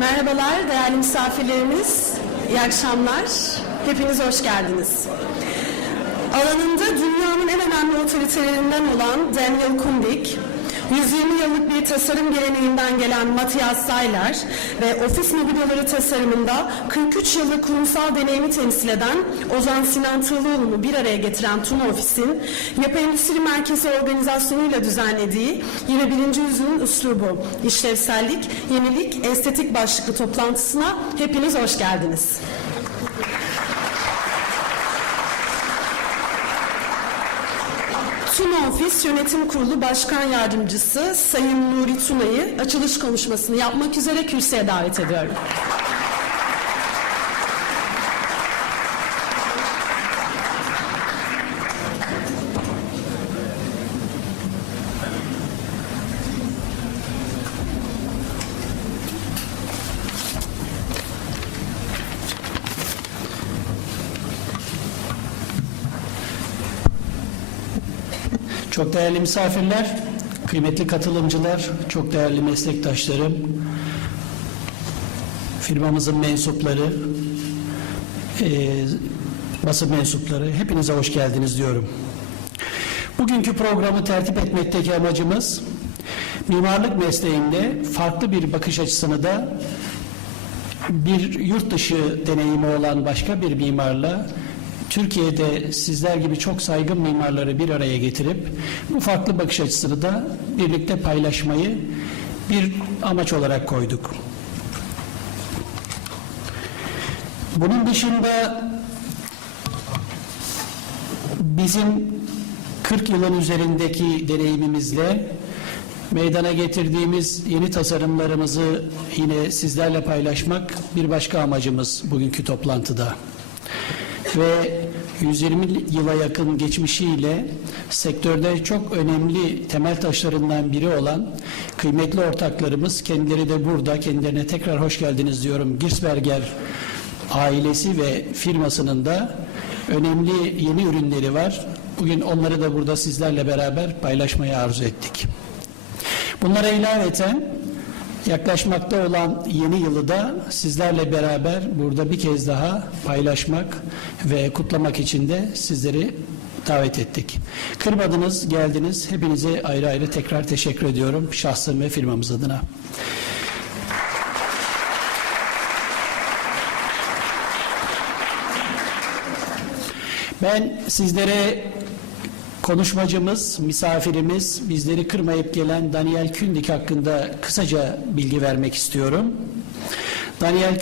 Merhabalar değerli misafirlerimiz, iyi akşamlar. Hepiniz hoş geldiniz. Alanında dünyanın en önemli otoritelerinden olan Kündig, 120 yıllık bir tasarım geleneğinden gelen Matthias Seiler ve ofis mobilyaları tasarımında 43 yıllık kurumsal deneyimi temsil eden Ozan Sinan Tığlıoğlu'nu bir araya getiren Tuna Ofis'in Yapı Endüstri Merkezi organizasyonuyla düzenlediği 21.Yüzyılın Üslubu İşlevsellik, Yenilik, Estetik başlıklı toplantısına hepiniz hoş geldiniz. Tuna Ofis Yönetim Kurulu Başkan Yardımcısı Sayın Nuri Tuna'yı açılış konuşmasını yapmak üzere kürsüye davet ediyorum. Çok değerli misafirler, kıymetli katılımcılar, çok değerli meslektaşlarım, firmamızın mensupları, basın mensupları, hepinize hoş geldiniz diyorum. Bugünkü programı tertip etmekteki amacımız, mimarlık mesleğinde farklı bir bakış açısını da bir yurt dışı deneyimi olan başka bir mimarla Türkiye'de sizler gibi çok saygın mimarları bir araya getirip bu farklı bakış açısını da birlikte paylaşmayı bir amaç olarak koyduk. Bunun dışında bizim 40 yılın üzerindeki deneyimimizle meydana getirdiğimiz yeni tasarımlarımızı yine sizlerle paylaşmak bir başka amacımız bugünkü toplantıda. Ve 120 yıla yakın geçmişiyle sektörde çok önemli temel taşlarından biri olan kıymetli ortaklarımız, kendileri de burada, kendilerine tekrar hoş geldiniz diyorum. Girsberger ailesi ve firmasının da önemli yeni ürünleri var. Bugün onları da burada sizlerle beraber paylaşmayı arzu ettik. Bunlara ilaveten yaklaşmakta olan yeni yılı da sizlerle beraber burada bir kez daha paylaşmak ve kutlamak için de sizleri davet ettik. Kırmadınız, geldiniz. Hepinize ayrı ayrı tekrar teşekkür ediyorum şahsım ve firmamız adına. Ben sizlere konuşmacımız, misafirimiz, bizleri kırmayıp gelen Kündig hakkında kısaca bilgi vermek istiyorum.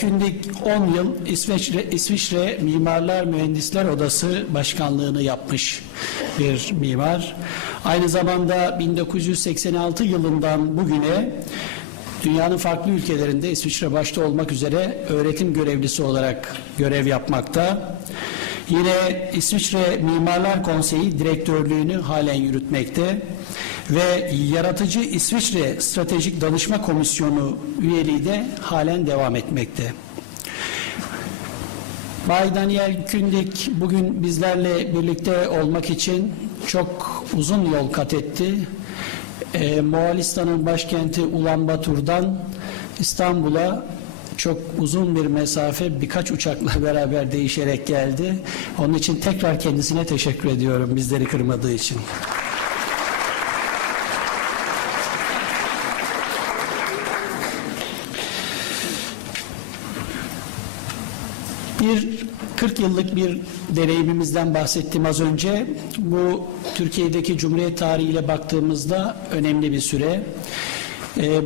Kündig 10 yıl İsviçre Mimarlar Mühendisler Odası Başkanlığını yapmış bir mimar. Aynı zamanda 1986 yılından bugüne dünyanın farklı ülkelerinde İsviçre başta olmak üzere öğretim görevlisi olarak görev yapmakta. Yine İsviçre Mimarlar Konseyi direktörlüğünü halen yürütmekte ve Yaratıcı İsviçre Stratejik Danışma Komisyonu üyeliği de halen devam etmekte. Bay Kündig bugün bizlerle birlikte olmak için çok uzun yol kat etti. Moğolistan'ın başkenti Ulanbator'dan İstanbul'a çok uzun bir mesafe birkaç uçakla beraber değişerek geldi. Onun için tekrar kendisine teşekkür ediyorum bizleri kırmadığı için. Bir 40 yıllık bir deneyimimizden bahsettim az önce. Bu Türkiye'deki Cumhuriyet tarihiyle baktığımızda önemli bir süre.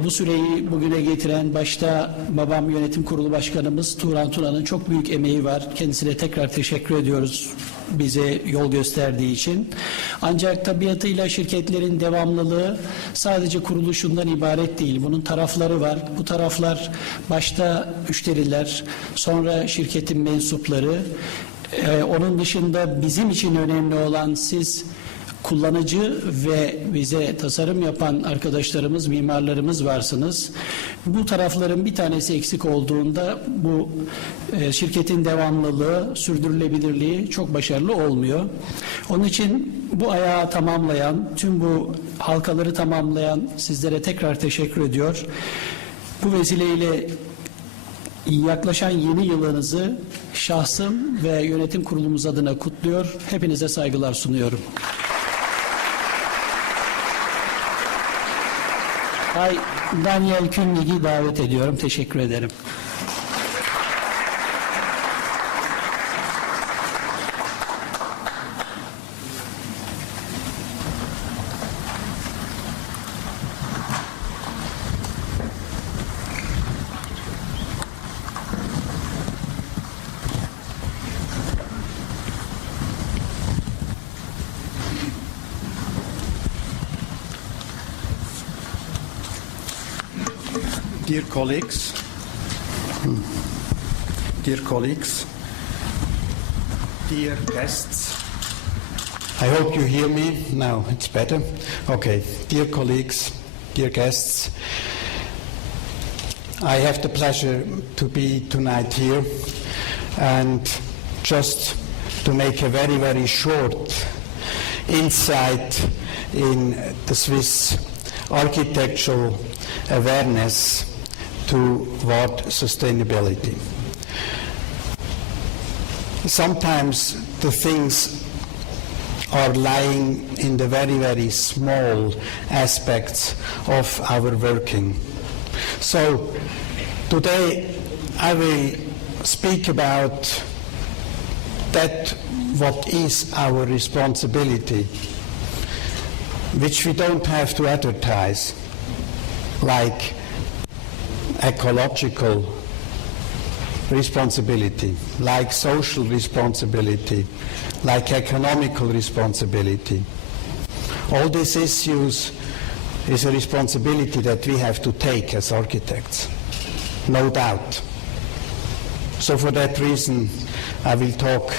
Bu süreyi bugüne getiren başta babam Yönetim Kurulu Başkanımız Nuri Tuna'nın çok büyük emeği var. Kendisine tekrar teşekkür ediyoruz bize yol gösterdiği için. Ancak tabiatıyla şirketlerin devamlılığı sadece kuruluşundan ibaret değil. Bunun tarafları var. Bu taraflar başta müşteriler, sonra şirketin mensupları. Onun dışında bizim için önemli olan siz kullanıcı ve bize tasarım yapan arkadaşlarımız, mimarlarımız varsınız. Bu tarafların bir tanesi eksik olduğunda bu şirketin devamlılığı, sürdürülebilirliği çok başarılı olmuyor. Onun için bu ayağı tamamlayan, tüm bu halkaları tamamlayan sizlere tekrar teşekkür ediyor. Bu vesileyle Yaklaşan yeni yılınızı şahsım ve yönetim kurulumuz adına kutluyor. Hepinize saygılar sunuyorum. Bay Daniel Kündig'i davet ediyorum. Teşekkür ederim. Dear colleagues, dear guests, I hope you hear me now. It's better. Okay, dear colleagues, dear guests, I have the pleasure to be tonight here and just to make a very, very short insight in the Swiss architectural awareness toward sustainability. Sometimes the things are lying in the very, very small aspects of our working. So today I will speak about that what is our responsibility, which we don't have to advertise, like ecological responsibility, like social responsibility, like economical responsibility. All these issues is a responsibility that we have to take as architects, no doubt. So for that reason, I will talk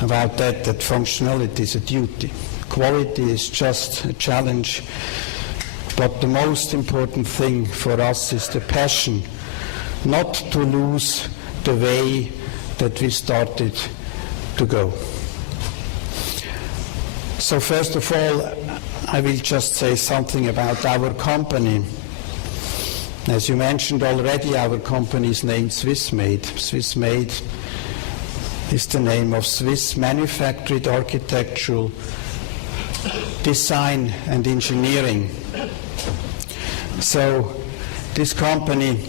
about that functionality is a duty. Quality is just a challenge. But the most important thing for us is the passion, not to lose the way that we started to go. So first of all, I will just say something about our company. As you mentioned already, our company is named Swissmade. Swissmade is the name of Swiss manufactured architectural design and engineering. So this company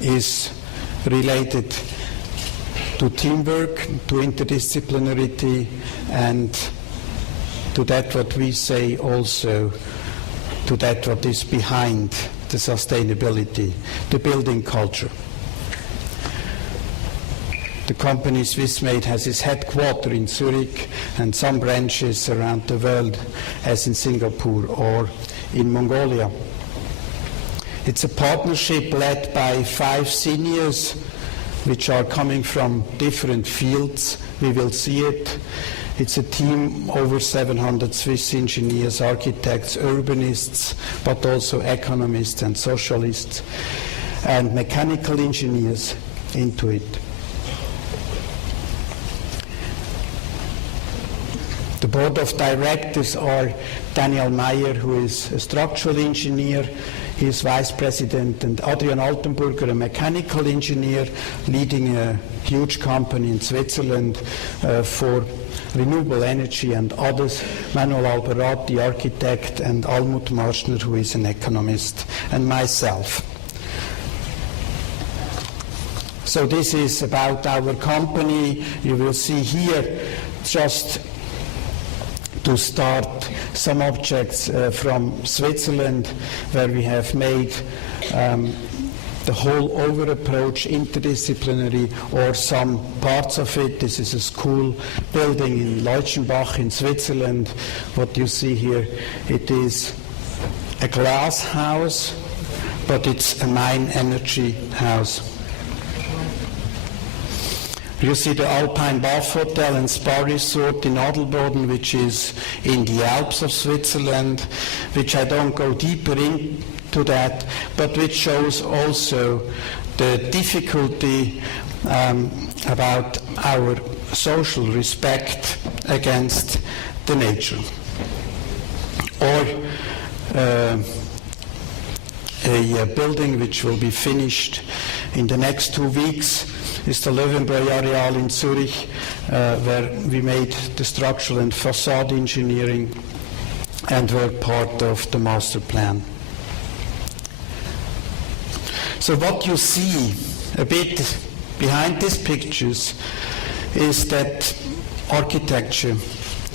is related to teamwork, to interdisciplinarity, and to that what we say also, to that what is behind the sustainability, the building culture. The company Swissmade has its headquarters in Zurich and some branches around the world, as in Singapore or in Mongolia. It's a partnership led by 5 seniors, which are coming from different fields. We will see it. It's a team over 700 Swiss engineers, architects, urbanists, but also economists and socialists, and mechanical engineers into it. The board of directors are Daniel Meyer, who is a structural engineer. He is vice president, and Adrian Altenburger, a mechanical engineer leading a huge company in Switzerland for renewable energy, and others, Manuel Alberati, architect, and Almut Marschner, who is an economist, and myself. So this is about our company. You will see here just to start some objects from Switzerland, where we have made the whole over approach interdisciplinary, or some parts of it. This is a school building in Leutschenbach in Switzerland. What you see here, it is a glass house, but it's a mine energy house. You see the Alpine Bath Hotel and Spa Resort in Adelboden, which is in the Alps of Switzerland, which I don't go deeper into that, but which shows also the difficulty about our social respect against the nature. Or a building which will be finished in the next 2 weeks. Is the Löwenbräu Areal in Zurich, where we made the structural and facade engineering and were part of the master plan. So what you see a bit behind these pictures is that architecture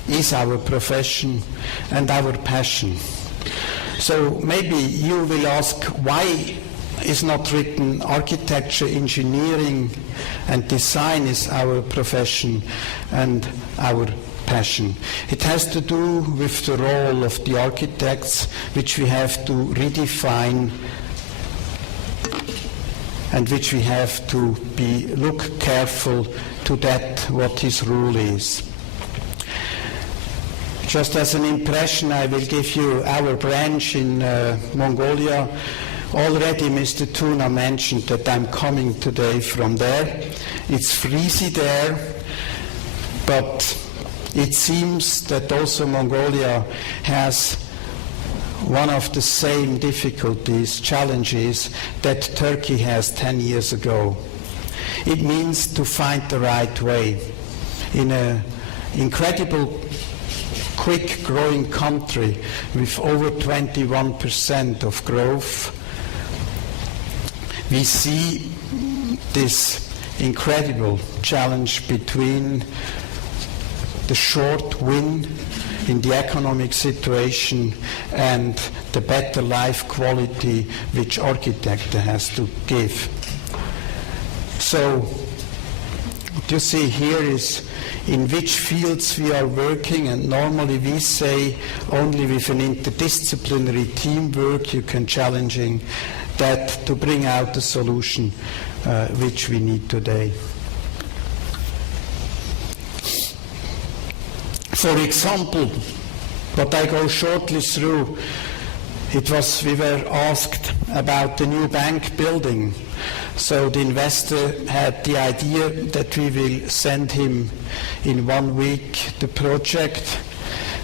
is our profession and our passion. So maybe you will ask, why is not written architecture, engineering and design is our profession and our passion? It has to do with the role of the architects, which we have to redefine and which we have to look careful to that what his rule is. Just as an impression, I will give you our branch in Mongolia. Already Mr. Tuna mentioned that I'm coming today from there. It's freezy there, but it seems that also Mongolia has one of the same difficulties, challenges that Turkey has 10 years ago. It means to find the right way. In an incredible quick growing country with over 21% of growth, we see this incredible challenge between the short win in the economic situation and the better life quality which architecture has to give. So what you see here is in which fields we are working, and normally we say only with an interdisciplinary teamwork you can challenging that to bring out the solution which we need today. For example, what I go shortly through, we were asked about the new bank building. So the investor had the idea that we will send him in 1 week the project,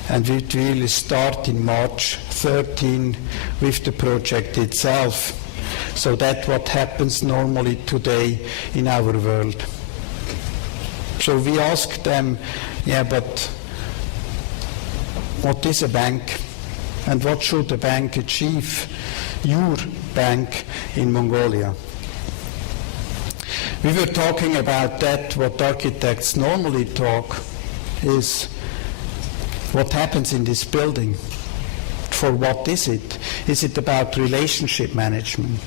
and we will start in March 13 with the project itself. So that's what happens normally today in our world. So we asked them, yeah, but what is a bank? And what should a bank achieve? Your bank in Mongolia. We were talking about that, what architects normally talk is what happens in this building. For what is it? Is it about relationship management?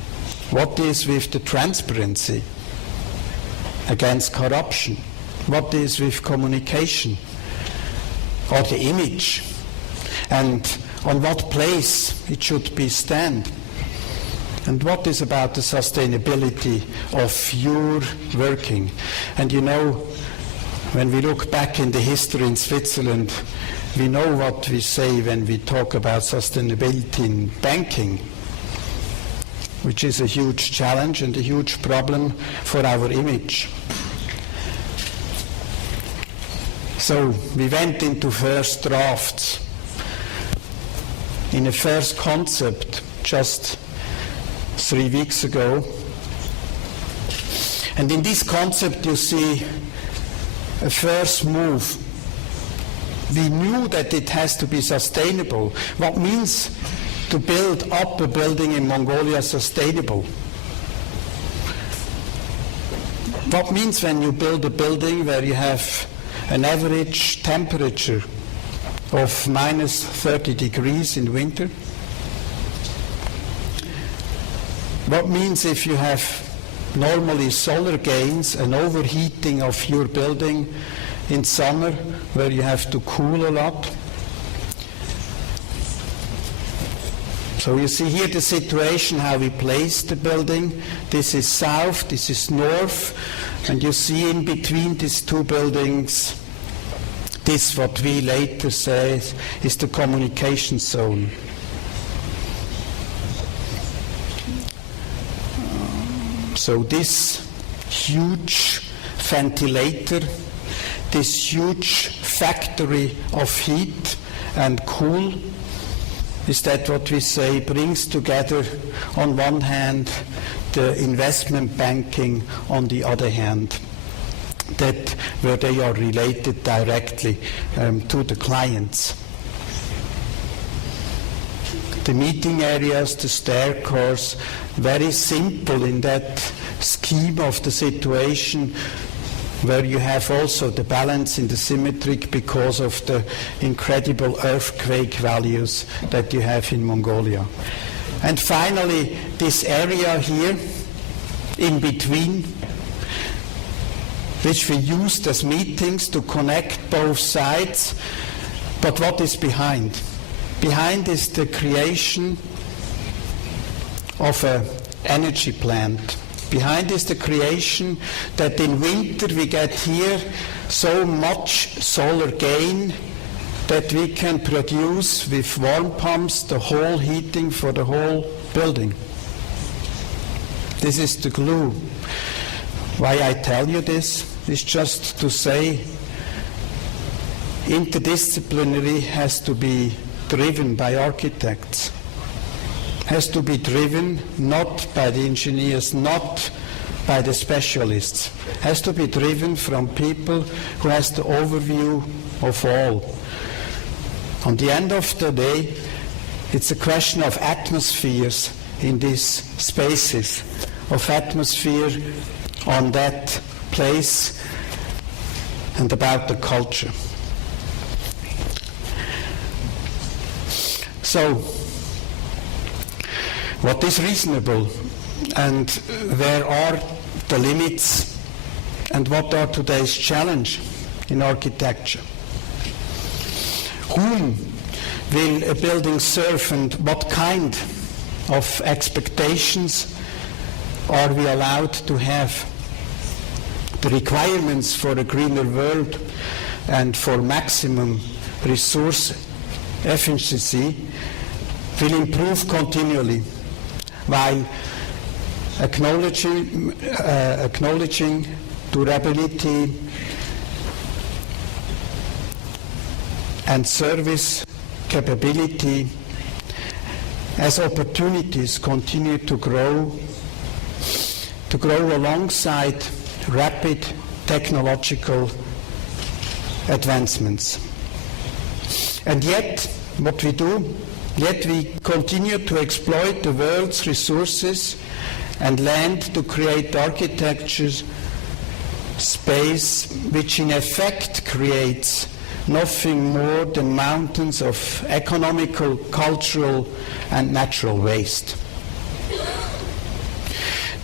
What is with the transparency against corruption? What is with communication or the image? And on what place it should be stand? And what is about the sustainability of your working? And you know, when we look back in the history in Switzerland, we know what we say when we talk about sustainability in banking, which is a huge challenge and a huge problem for our image. So we went into first drafts. In a first concept just 3 weeks ago. And in this concept you see a first move. We knew that it has to be sustainable. What means to build up a building in Mongolia sustainable? What means when you build a building where you have an average temperature of minus 30 degrees in winter? What means if you have normally solar gains and overheating of your building in summer where you have to cool a lot? So you see here the situation, how we place the building. This is south, this is north, and you see in between these two buildings, this what we later say is the communication zone. So this huge ventilator, this huge factory of heat and cool, is that what we say brings together on one hand the investment banking, on the other hand that where they are related directly to the clients. The meeting areas, the staircase, very simple in that scheme of the situation where you have also the balance in the symmetric because of the incredible earthquake values that you have in Mongolia. And finally, this area here in between, which we used as meetings to connect both sides. But what is behind? Behind is the creation of an energy plant. Behind is the creation that in winter we get here so much solar gain that we can produce with warm pumps the whole heating for the whole building. This is the glue. Why I tell you this is just to say interdisciplinary has to be driven by architects, has to be driven not by the engineers, not by the specialists, has to be driven from people who has the overview of all. On the end of the day, it's a question of atmospheres in these spaces, of atmosphere on that place and about the culture. So, what is reasonable and where are the limits and what are today's challenge in architecture? Whom will a building serve and what kind of expectations are we allowed to have? The requirements for a greener world and for maximum resource efficiency will improve continually while acknowledging durability and service capability as opportunities continue to grow alongside rapid technological advancements. And yet, what we do, yet we continue to exploit the world's resources and land to create architecture space which in effect creates nothing more than mountains of economical, cultural and natural waste.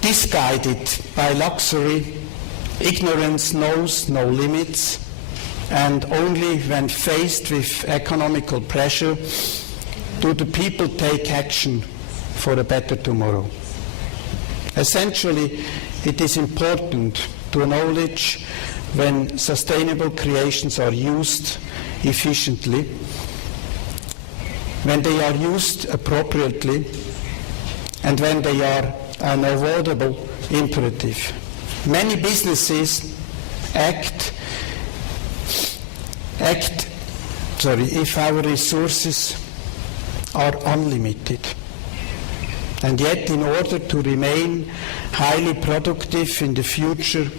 Disguided by luxury, ignorance knows no limits, and only when faced with economical pressure do the people take action for a better tomorrow. Essentially, it is important to acknowledge when sustainable creations are used efficiently, when they are used appropriately, and when they are an avoidable imperative. Many businesses if our resources are unlimited. And yet, in order to remain highly productive in the future,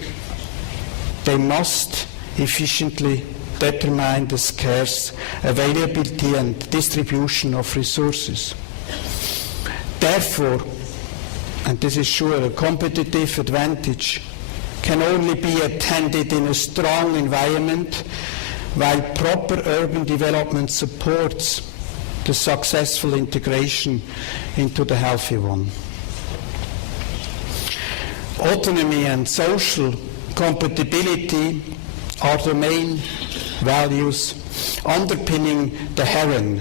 they must efficiently determine the scarce availability and distribution of resources. Therefore, and this is sure a competitive advantage, can only be attained in a strong environment while proper urban development supports the successful integration into the healthy one. Autonomy and social compatibility are the main values underpinning the Heron.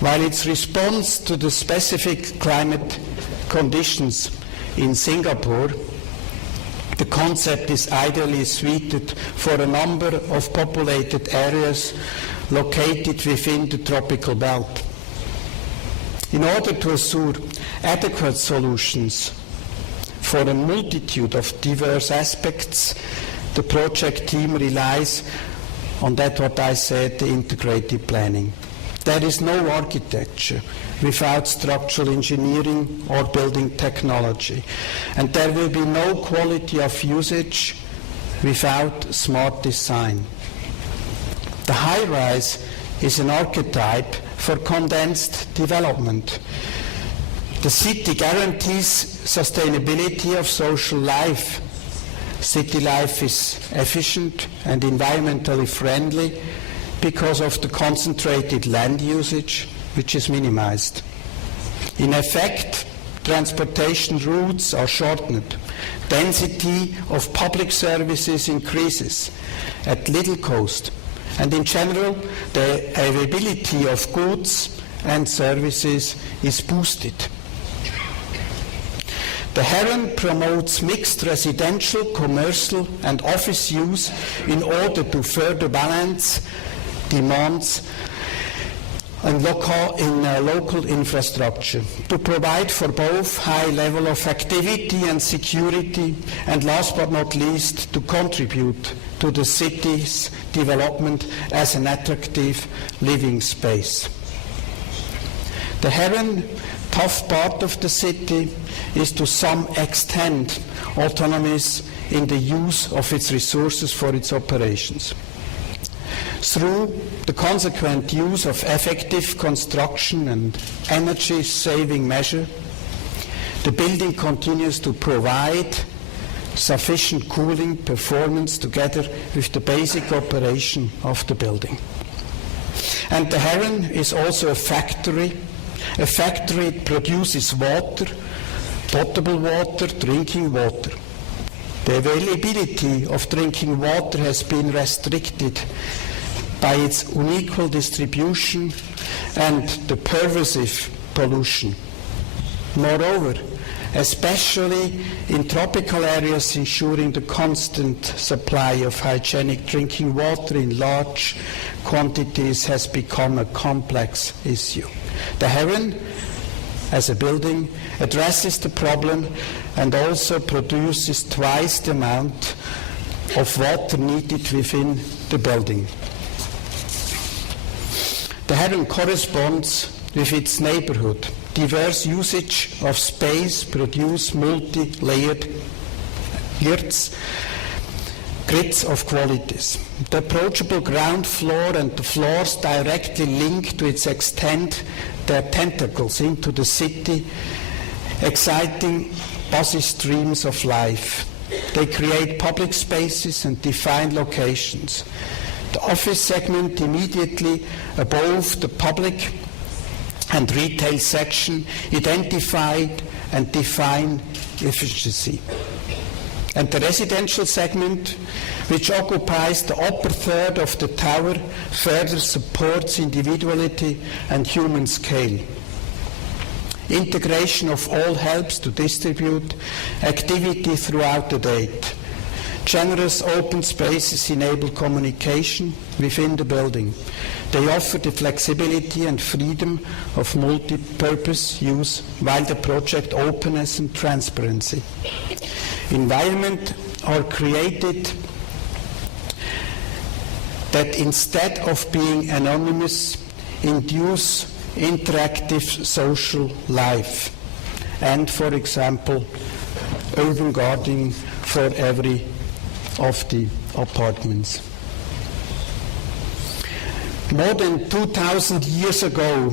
While its response to the specific climate conditions in Singapore, the concept is ideally suited for a number of populated areas located within the tropical belt. In order to assure adequate solutions for a multitude of diverse aspects, the project team relies on that what I said, the integrated planning. There is no architecture without structural engineering or building technology, and there will be no quality of usage without smart design. The high-rise is an archetype for condensed development. The city guarantees sustainability of social life. City life is efficient and environmentally friendly because of the concentrated land usage, which is minimized. In effect, transportation routes are shortened. Density of public services increases at little cost, and in general, the availability of goods and services is boosted. The Heron promotes mixed residential, commercial and office use in order to further balance demands in local infrastructure, to provide for both high level of activity and security, and last but not least, to contribute to the city's development as an attractive living space. The Heron tough part of the city is to some extent autonomous in the use of its resources for its operations. Through the consequent use of effective construction and energy-saving measures, the building continues to provide sufficient cooling performance together with the basic operation of the building. And the Heron is also a factory. A factory produces water, potable water, drinking water. The availability of drinking water has been restricted by its unequal distribution and the pervasive pollution. Moreover, especially in tropical areas, ensuring the constant supply of hygienic drinking water in large quantities has become a complex issue. The Heron, as a building, addresses the problem and also produces twice the amount of water needed within the building. The Heron corresponds with its neighborhood. Diverse usage of space produce multi-layered grids of qualities. The approachable ground floor and the floors directly link to its extent their tentacles into the city, exciting busy streams of life. They create public spaces and define locations. The office segment immediately above the public and retail section identified and define efficiency. And the residential segment, which occupies the upper third of the tower, further supports individuality and human scale. Integration of all helps to distribute activity throughout the day. Generous open spaces enable communication within the building. They offer the flexibility and freedom of multi-purpose use while the project openness and transparency. Environment are created that instead of being anonymous, induce interactive social life and, for example, urban gardening for every of the apartments. More than 2,000 years ago,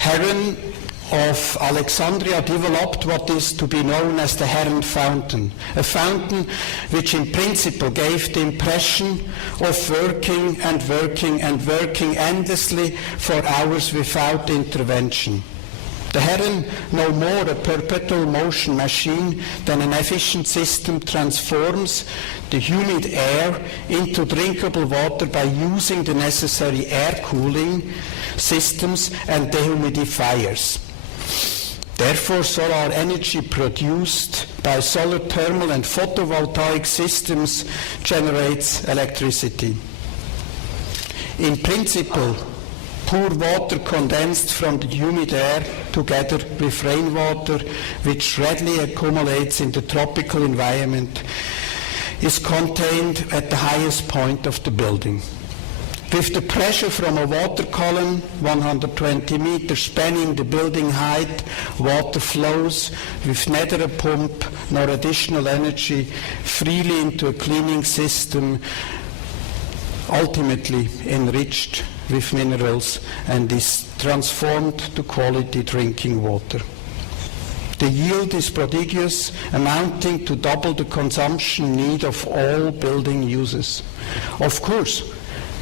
Heron of Alexandria developed what is to be known as the Heron Fountain, a fountain which in principle gave the impression of working and working and working endlessly for hours without intervention. The Heron, no more a perpetual motion machine than an efficient system, transforms the humid air into drinkable water by using the necessary air cooling systems and dehumidifiers. Therefore, solar energy produced by solar thermal and photovoltaic systems generates electricity. In principle, poor water condensed from the humid air together with rainwater, which readily accumulates in the tropical environment, is contained at the highest point of the building. With the pressure from a water column, 120 meters spanning the building height, water flows with neither a pump nor additional energy freely into a cleaning system, ultimately enriched with minerals and is transformed to quality drinking water. The yield is prodigious, amounting to double the consumption need of all building users. Of course,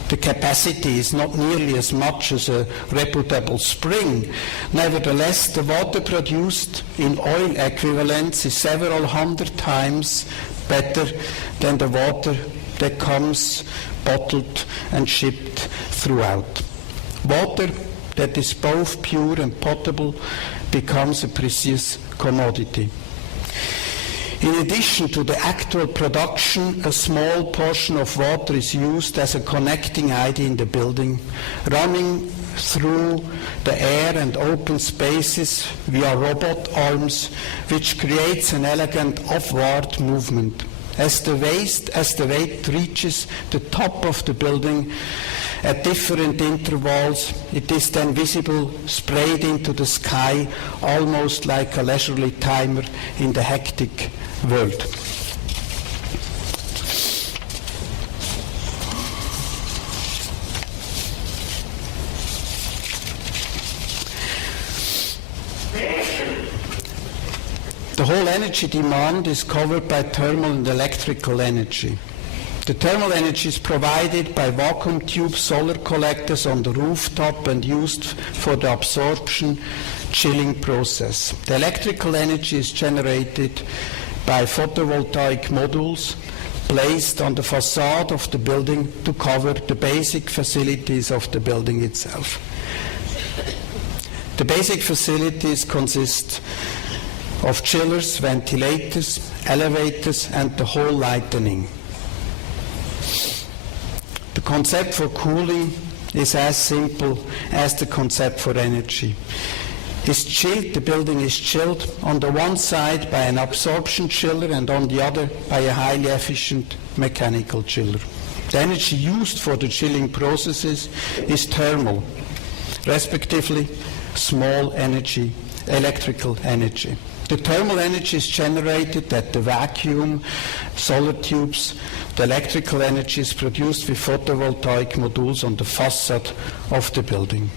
the capacity is not nearly as much as a reputable spring. Nevertheless, the water produced in oil equivalents is several hundred times better than the water that comes bottled and shipped throughout. Water that is both pure and potable becomes a precious commodity. In addition to the actual production, a small portion of water is used as a connecting ID in the building, running through the air and open spaces via robot arms, which creates an elegant upward movement. As the weight reaches the top of the building at different intervals, it is then visible sprayed into the sky, almost like a leisurely timer in the hectic world. The whole energy demand is covered by thermal and electrical energy. The thermal energy is provided by vacuum tube solar collectors on the rooftop and used for the absorption chilling process. The electrical energy is generated by photovoltaic modules placed on the facade of the building to cover the basic facilities of the building itself. The basic facilities consist of chillers, ventilators, elevators, and the whole lighting. The concept for cooling is as simple as the concept for energy. The building is chilled on the one side by an absorption chiller and on the other by a highly efficient mechanical chiller. The energy used for the chilling processes is thermal, respectively small energy, electrical energy. The thermal energy is generated at the vacuum solar tubes. The electrical energy is produced with photovoltaic modules on the facade of the building.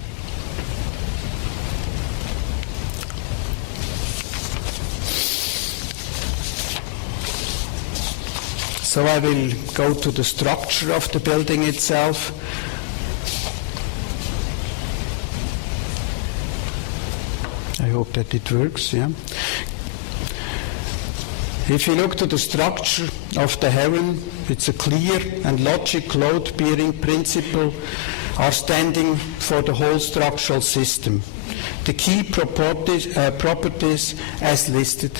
So I will go to the structure of the building itself. I hope that it works, yeah. If you look to the structure of the heron, it's a clear and logic load-bearing principle are standing for the whole structural system. The key properties as listed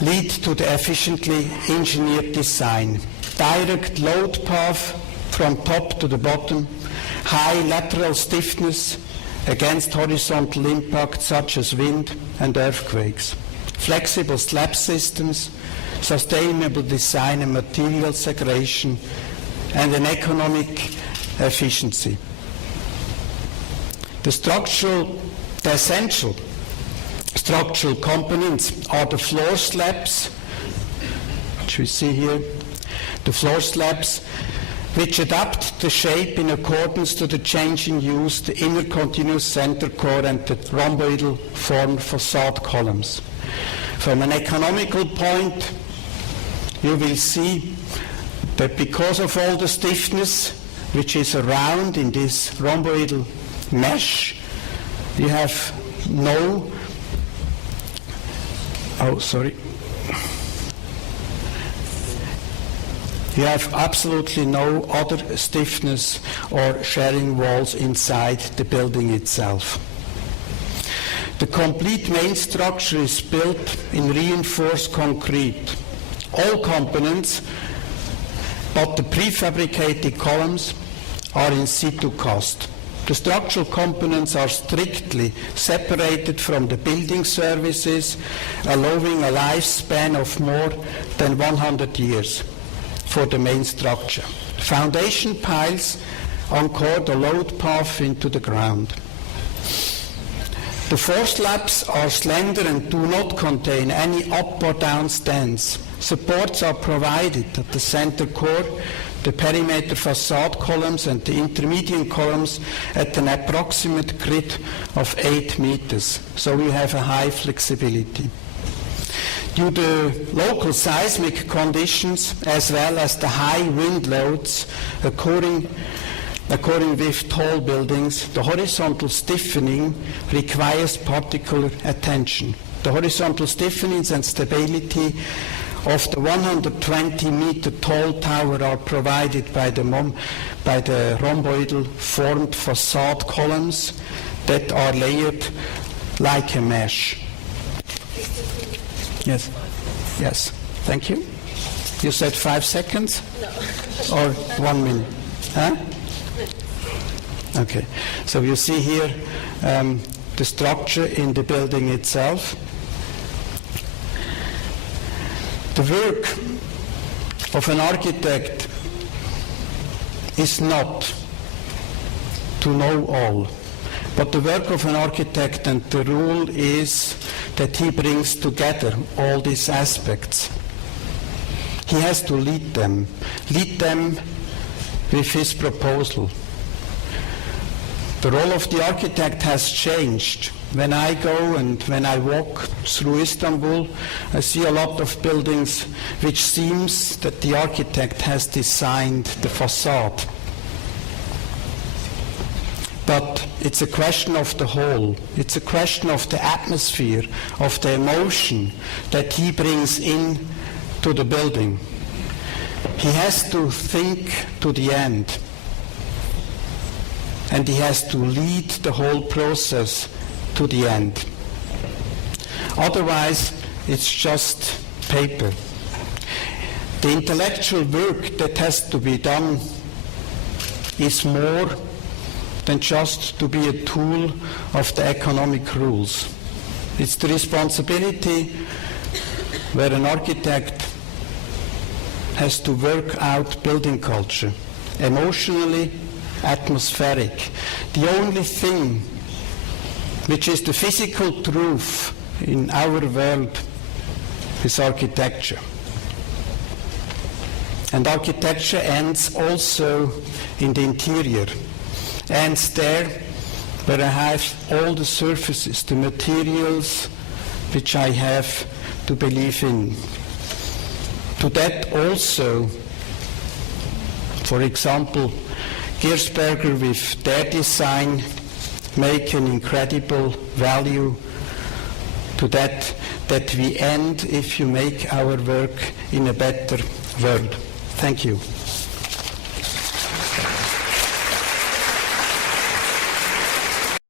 lead to the efficiently engineered design. Direct load path from top to the bottom, high lateral stiffness against horizontal impact such as wind and earthquakes, flexible slab systems, sustainable design and material segregation, and an economic efficiency. The essential structural components are the floor slabs, which we see here, the floor slabs which adapt the shape in accordance to the changing use, the inner continuous center core and the rhomboidal formed facade columns. From an economical point, you will see that because of all the stiffness which is around in this rhomboidal mesh, you have you have absolutely no other stiffness or sharing walls inside the building itself. The complete main structure is built in reinforced concrete. All components but the prefabricated columns are in situ cast. The structural components are strictly separated from the building services, allowing a lifespan of more than 100 years for the main structure. Foundation piles anchor the load path into the ground. The floor slabs are slender and do not contain any up or down stands. Supports are provided at the center core, the perimeter facade columns and the intermediate columns at an approximate grid of 8 meters. So we have a high flexibility. Due to local seismic conditions as well as the high wind loads occurring with tall buildings, the horizontal stiffening requires particular attention. The horizontal stiffenings and stability of the 120-meter tall tower are provided by the rhomboidal formed facade columns that are layered like a mesh. Yes. Yes. Thank you. You said 5 seconds? No. Or 1 minute? Huh? Okay. So you see here the structure in the building itself. The work of an architect is not to know all, but the work of an architect and the rule is that he brings together all these aspects. He has to lead them with his proposal. The role of the architect has changed. When I go and when I walk through Istanbul, I see a lot of buildings which seems that the architect has designed the facade. But it's a question of the whole. It's a question of the atmosphere, of the emotion that he brings in to the building. He has to think to the end. And he has to lead the whole process to the end. Otherwise, it's just paper. The intellectual work that has to be done is more than just to be a tool of the economic rules. It's the responsibility where an architect has to work out building culture, emotionally, atmospheric. The only thing which is the physical truth in our world is architecture. And architecture ends also in the interior. Ends there where I have all the surfaces, the materials which I have to believe in. To that also, for example, Gersberger with their design make an incredible value to that we end if you make our work in a better world. Thank you.